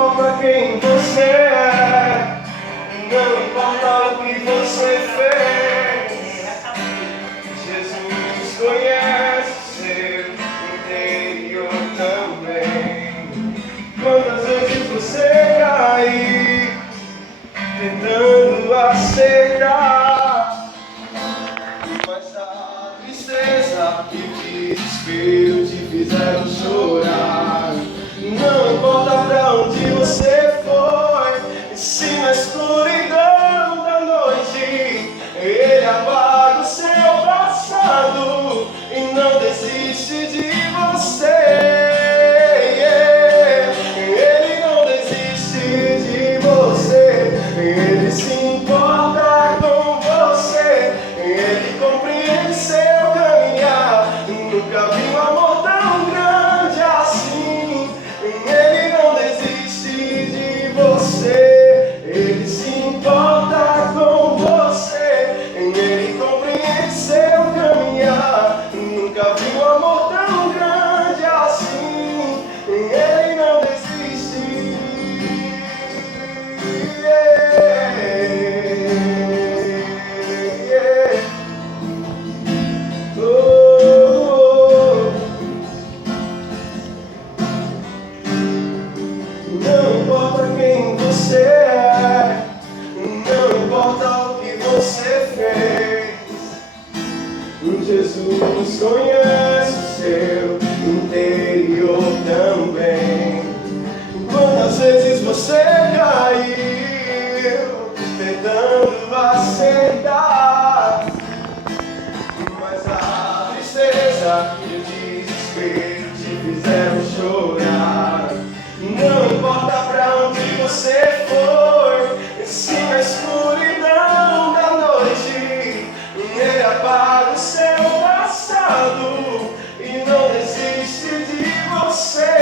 importa quem você é, não importa o que você fez. Jesus conhece seu interior também. Quantas vezes você cair tentando aceitar, mas a tristeza e o desespero te fizeram chorar. Não importa pra onde você foi, se na escuridão da noite Ele apaga o seu passado e não desiste de você. Ele não desiste de você, Ele se importa com você, Ele compreende seu caminhar. Nunca vi um amor tão grande assim. Ele não desiste de você, Ele se importa com você, Ele compreende seu caminhar. Nunca vi um amor tão grande assim. Ele não desiste. Não importa quem você é, não importa o que você fez, Jesus conhece o seu interior também. Quantas vezes você caiu tentando aceitar, mas a tristeza e o desespero te fizeram chorar. Não importa pra onde você foi, se na escuridão da noite Ele apaga o seu passado e não desiste de você.